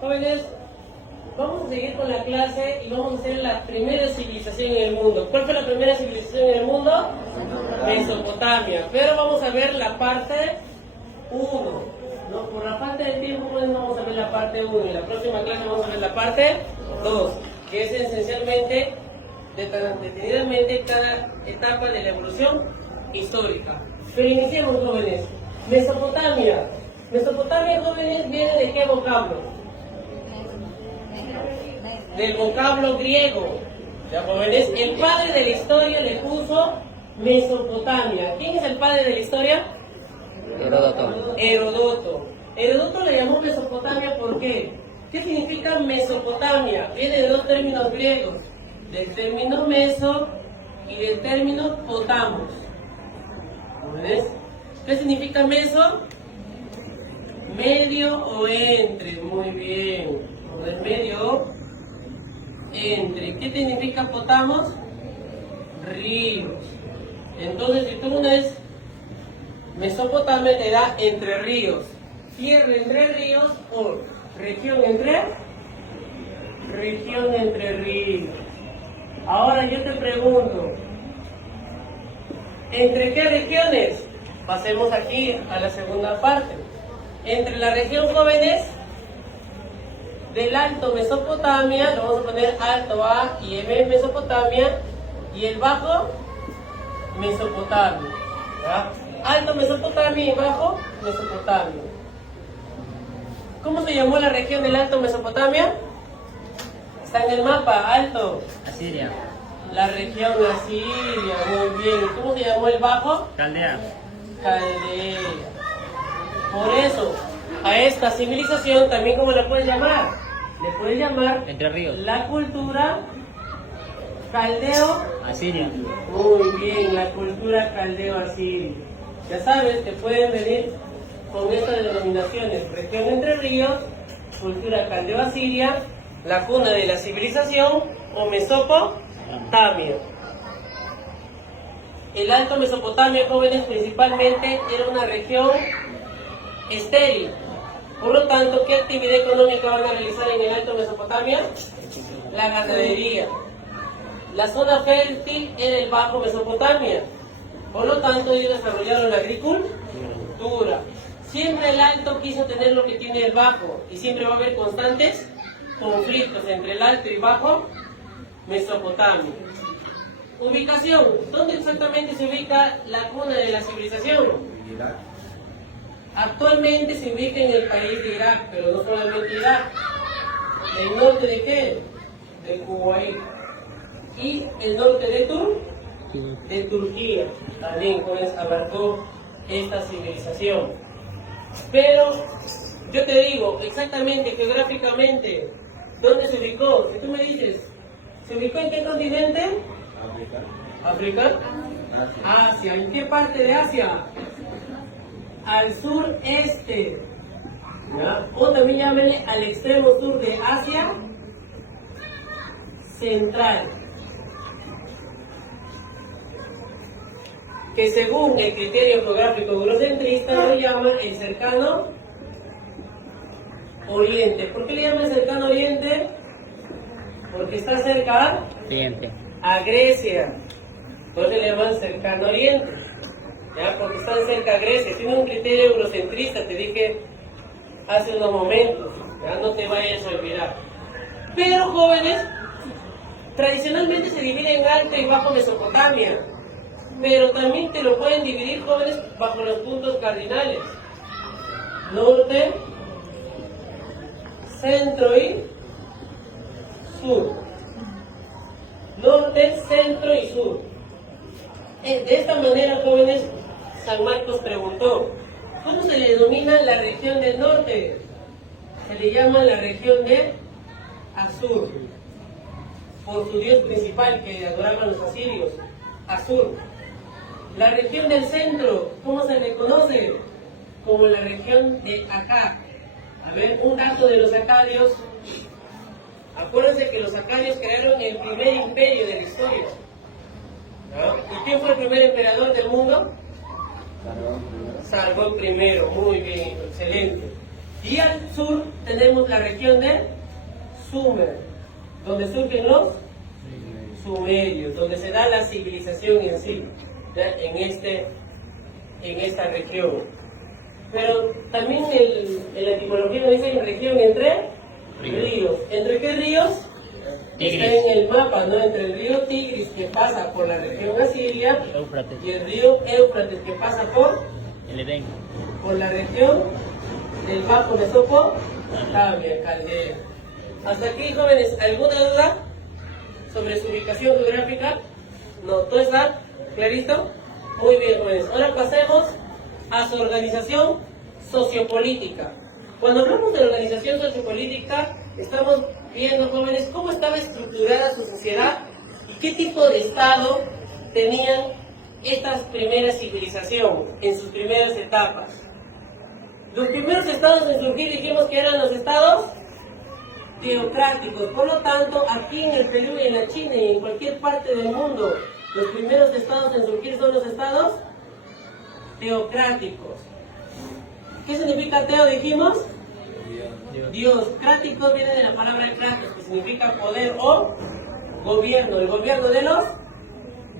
Jóvenes, vamos a seguir con la clase y vamos a hacer la primera civilización en el mundo. ¿Cuál fue la primera civilización en el mundo? Mesopotamia. Pero vamos a ver la parte 1. No, por la parte del tiempo pues no vamos a ver la parte 1. En la próxima clase vamos a ver la parte 2, que es esencialmente, detenidamente, cada etapa de la evolución histórica. Pero iniciemos, jóvenes. Mesopotamia. Mesopotamia, jóvenes, viene de qué vocablo? Del vocablo griego. Ya, jóvenes, el padre de la historia le puso Mesopotamia. ¿Quién es el padre de la historia? Heródoto. Heródoto. Heródoto le llamó Mesopotamia, ¿por qué? ¿Qué significa Mesopotamia? Viene de dos términos griegos, del término meso y del término potamos. ¿Ves? ¿Qué significa meso? Medio o entre, muy bien. O del medio entre. ¿Qué significa potamos? Ríos. Entonces, si tú unes Mesopotamia, te da entre ríos. Tierra entre ríos o región entre ríos. Ahora yo te pregunto, ¿entre qué regiones? Pasemos aquí a la segunda parte. Entre la región, jóvenes, del Alto Mesopotamia, lo vamos a poner Alto A y M Mesopotamia, y el Bajo Mesopotamia. ¿Ya? Alto Mesopotamia y Bajo Mesopotamia. ¿Cómo se llamó la región del Alto Mesopotamia? Está en el mapa, Alto. Asiria. La región asiria, muy bien. ¿Cómo se llamó el Bajo? Caldea. Caldea. Por eso, a esta civilización también, ¿cómo la puedes llamar? Le puedes llamar Entre Ríos. la cultura caldeo. Asiria. Muy bien, la cultura caldeo-asiria. Ya sabes que pueden venir con estas denominaciones: región Entre Ríos, cultura caldeo-asiria, la cuna de la civilización o Mesopotamia. El Alto Mesopotamia, jóvenes, principalmente era una región estéril. Por lo tanto, ¿qué actividad económica van a realizar en el Alto Mesopotamia? La ganadería. La zona fértil era el Bajo Mesopotamia. Por lo tanto, ellos desarrollaron la agricultura. Siempre el Alto quiso tener lo que tiene el Bajo, y siempre va a haber constantes conflictos entre el Alto y Bajo Mesopotamia. Ubicación. ¿Dónde exactamente se ubica la cuna de la civilización? Actualmente se ubica en el país de Irak, pero no solamente Irak. ¿El norte de qué? De Kuwait. Y el norte de Turquía. También pues abarcó esta civilización. Pero yo te digo exactamente, geográficamente, ¿dónde se ubicó? Si tú me dices, ¿se ubicó en qué continente? África. Asia. ¿En qué parte de Asia? Al sureste. ¿Ya? O también llámele al extremo sur de Asia Central, que según el criterio geográfico eurocentrista lo llama el cercano oriente. ¿Por qué le llama el cercano oriente? Porque está cerca Siguiente. a Grecia. Por eso le llaman cercano oriente. ¿Ya? Porque están cerca a Grecia. Tiene un criterio eurocentrista, te dije hace unos momentos. ¿Ya? No te vayas a olvidar. Pero, jóvenes, tradicionalmente se divide en Alto y Bajo Mesopotamia. Pero también te lo pueden dividir, jóvenes, bajo los puntos cardinales: norte, centro y sur. Norte, centro y sur. De esta manera, jóvenes, San Marcos preguntó: ¿cómo se le denomina la región del norte? Se le llama la región de Asur, por su dios principal que adoraban los asirios, Asur. La región del centro, ¿cómo se le conoce? Como la región de Acá. A ver, un dato de los acadios. Acuérdense que los acadios crearon el primer imperio de la historia. ¿No? ¿Y quién fue el primer emperador del mundo? Sargón I. Muy bien, excelente. Y al sur tenemos la región de Sumer, donde surgen los sumerios, donde se da la civilización en sí, ¿ya? En esta región. Pero también en la etimología nos dice región entre ríos. ¿Entre qué ríos? Tigris. Está en el mapa, ¿no? Entre el río Tigris, que pasa por la región asiria, Éufrates. y el río Éufrates, que pasa por El Edén. la región del Bajo Mesopotamia, Caldea. Hasta aquí, jóvenes, ¿alguna duda sobre su ubicación geográfica? No, ¿todo está clarito? Muy bien, jóvenes. Ahora pasemos a su organización sociopolítica. Cuando hablamos de organización sociopolítica, estamos viendo, jóvenes, cómo estaba estructurada su sociedad y qué tipo de estado tenían estas primeras civilizaciones en sus primeras etapas. Los primeros estados en surgir dijimos que eran los estados teocráticos. Por lo tanto, aquí en el Perú y en la China y en cualquier parte del mundo, los primeros estados en surgir son los estados teocráticos. ¿Qué significa teo? Dijimos Dios. Crático viene de la palabra kratos, que significa poder o gobierno, el gobierno de los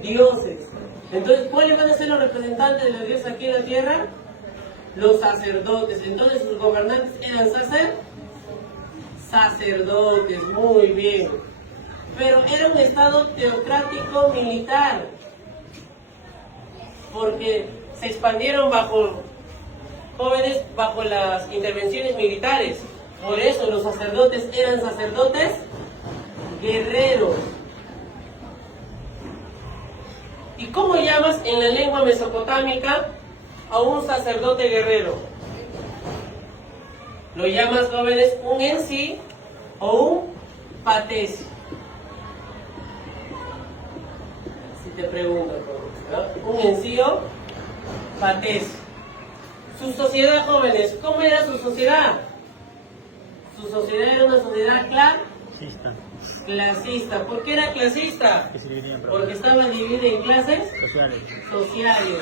dioses. Entonces, ¿cuáles van a ser los representantes de los dioses aquí en la tierra? Los sacerdotes. Entonces, sus gobernantes eran sacerdotes, muy bien. Pero era un estado teocrático militar, porque se expandieron jóvenes bajo las intervenciones militares. Por eso los sacerdotes eran sacerdotes guerreros. ¿Y cómo llamas en la lengua mesopotámica a un sacerdote guerrero? Lo llamas, jóvenes, un ensi o un patesi. Si te preguntan, ¿no? Un ensi o patesi. Su sociedad, jóvenes, ¿cómo era su sociedad? Su sociedad era una sociedad clasista. ¿Por qué era clasista? Porque estaba dividida en clases sociales.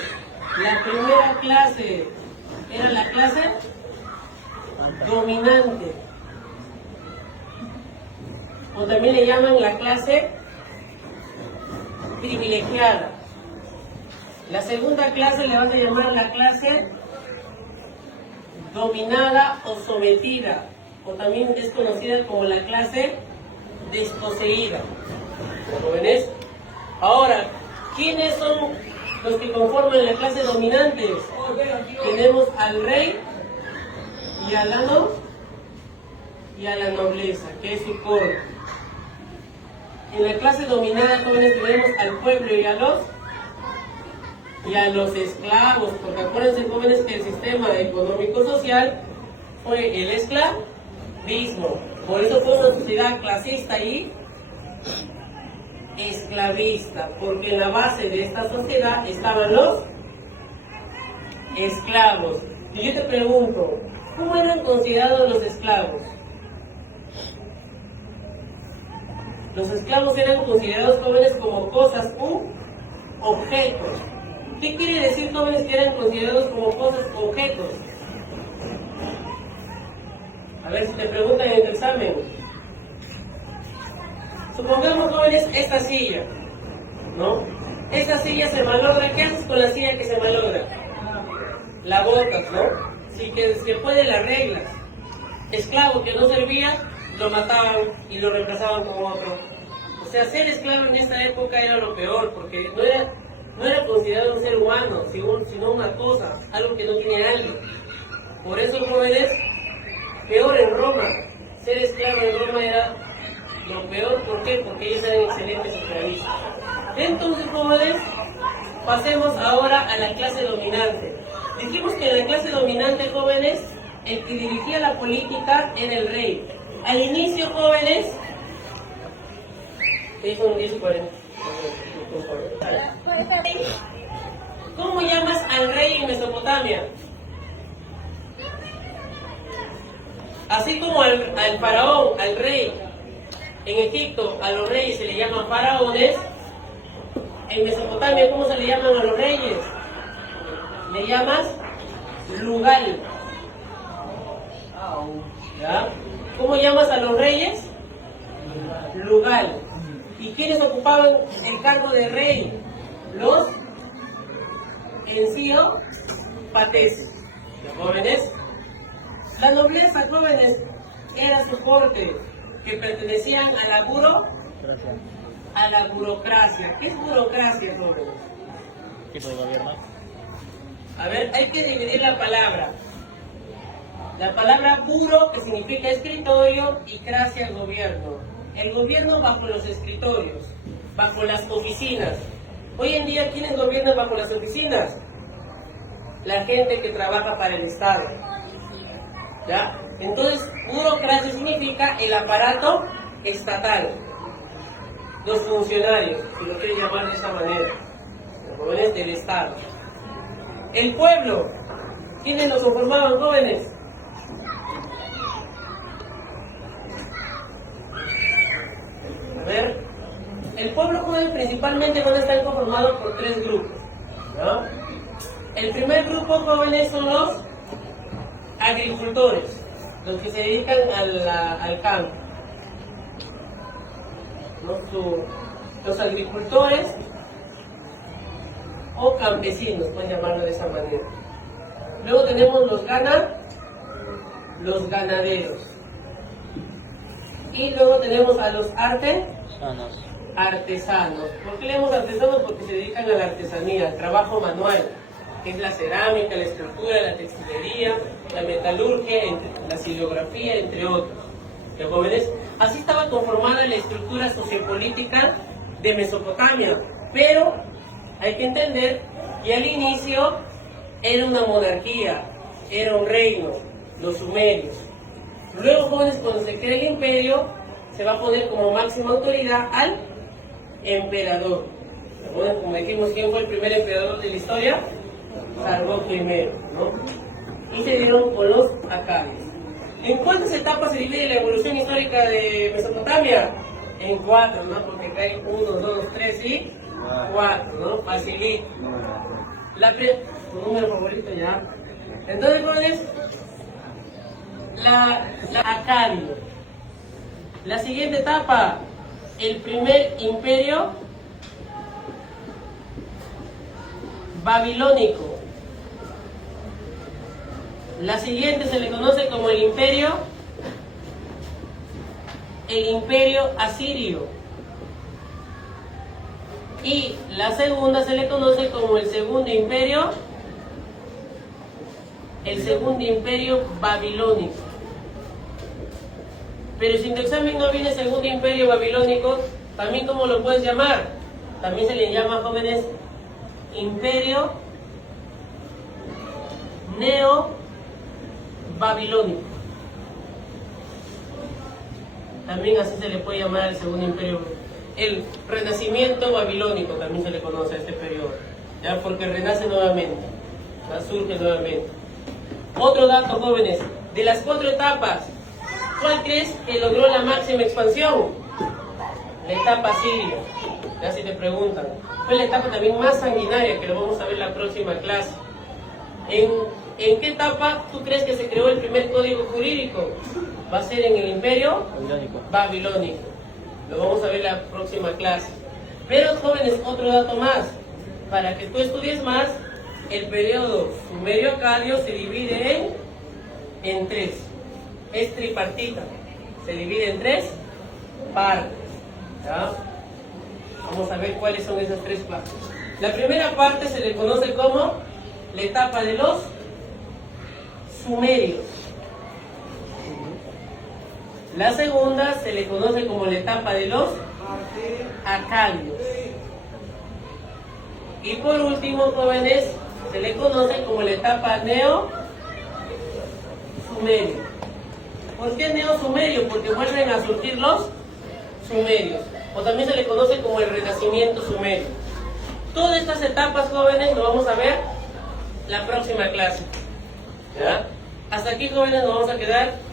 La primera clase era la clase dominante, o también le llaman la clase privilegiada. La segunda clase le van a llamar la clase dominada o sometida, o también es conocida como la clase desposeída. ¿Jóvenes? Ahora, ¿quiénes son los que conforman la clase dominante? Tenemos al rey y a la nobleza, que es su corte. En la clase dominada, jóvenes, tenemos al pueblo y a los esclavos, porque acuérdense, jóvenes, que el sistema económico social fue el esclavismo. Por eso fue una sociedad clasista y esclavista, porque en la base de esta sociedad estaban los esclavos. Y yo te pregunto, ¿cómo eran considerados los esclavos? Los esclavos eran considerados, jóvenes, como cosas u objetos. ¿Qué quiere decir, jóvenes, que eran considerados como cosas u objetos? A ver si te preguntan en el examen. Supongamos, jóvenes, esta silla, ¿no? Esta silla se malogra. ¿Qué haces con la silla que se malogra? La botas, ¿no? Sí, que puede las reglas. Esclavo que no servía, lo mataban y lo reemplazaban con otro. O sea, ser esclavo en esta época era lo peor, porque no era considerado un ser humano, sino una cosa, algo que no tiene algo. Por eso, jóvenes, peor en Roma. Ser esclavo en Roma era lo peor. ¿Por qué? Porque ellos eran excelentes esclavistas. Entonces, jóvenes, pasemos ahora a la clase dominante. Dijimos que en la clase dominante, jóvenes, el que dirigía la política era el rey. Al inicio, jóvenes, ¿cómo llamas al rey en Mesopotamia? Así como al faraón, al rey en Egipto, a los reyes se le llaman faraones. En Mesopotamia, ¿cómo se le llaman a los reyes? Le llamas lugal. ¿Ya? ¿Cómo llamas a los reyes? Lugal. ¿Y quiénes ocupaban el cargo de rey? Los encío pates. ¿Los jóvenes? La nobleza, jóvenes, era su corte, que pertenecían a la burocracia. ¿Qué es burocracia, jóvenes? Tipo de gobierno. A ver, hay que dividir la palabra. La palabra buro, que significa escritorio, y cracia, gobierno. El gobierno bajo los escritorios, bajo las oficinas. Hoy en día, ¿quiénes gobiernan bajo las oficinas? La gente que trabaja para el Estado. ¿Ya? Entonces, burocracia significa el aparato estatal. Los funcionarios, si lo quieren llamar de esa manera. Los jóvenes del Estado. El pueblo. ¿Quiénes lo conformaban, jóvenes? A ver. El pueblo, jóvenes, principalmente van a estar conformados por tres grupos. ¿No? El primer grupo, jóvenes, son los agricultores, los que se dedican al campo. Los agricultores o campesinos, pueden llamarlo de esa manera. Luego tenemos los ganaderos. Y luego tenemos a los artesanos. ¿Por qué leemos artesanos? Porque se dedican a la artesanía, al trabajo manual, que es la cerámica, la escultura, la textilería, la metalurgia, la silografía, entre otros. ¿Ya, jóvenes? Así estaba conformada la estructura sociopolítica de Mesopotamia, pero hay que entender que al inicio era una monarquía, era un reino, los sumerios. Luego, jóvenes, cuando se crea el imperio, se va a poner como máxima autoridad al emperador. Bueno, como dijimos, ¿quién fue el primer emperador de la historia? Sargón I, ¿no? Y se dieron con los acadios. ¿En cuántas etapas se divide la evolución histórica de Mesopotamia? En 4, ¿no? Porque cae 1, 2, 3 y 4, ¿no? Facilito. Tu número favorito ya. Entonces, jóvenes, la acadio. La siguiente etapa, el primer imperio babilónico. La siguiente se le conoce como el imperio asirio. Y la segunda se le conoce como el segundo imperio babilónico. Pero si en tu examen no viene segundo imperio babilónico, también ¿cómo lo puedes llamar? También se le llama, jóvenes, imperio neo-babilónico. También así se le puede llamar al segundo imperio. El renacimiento babilónico también se le conoce a este periodo, ¿ya? Porque renace nuevamente, ¿ya? Surge nuevamente. Otro dato, jóvenes, de las 4 etapas, ¿cuál crees que logró la máxima expansión? La etapa siria. Ya si te preguntan, fue la etapa también más sanguinaria, que lo vamos a ver en la próxima clase. ¿En qué etapa tú crees que se creó el primer código jurídico? Va a ser en el imperio babilónico. Lo vamos a ver en la próxima clase. Pero, jóvenes, otro dato más. Para que tú estudies más, el periodo sumerio-acadio se divide en 3. Es tripartita. Se divide en 3 partes. ¿Ya? Vamos a ver cuáles son esas 3 partes. La primera parte se le conoce como la etapa de los sumerios. La segunda se le conoce como la etapa de los acadios. Y por último, jóvenes, se le conoce como la etapa neo-sumerio. ¿Por qué neo-sumerio? Porque vuelven a surgir los sumerios. O también se le conoce como el renacimiento sumerio. Todas estas etapas, jóvenes, lo vamos a ver la próxima clase. ¿Ya? Hasta aquí, jóvenes, nos vamos a quedar.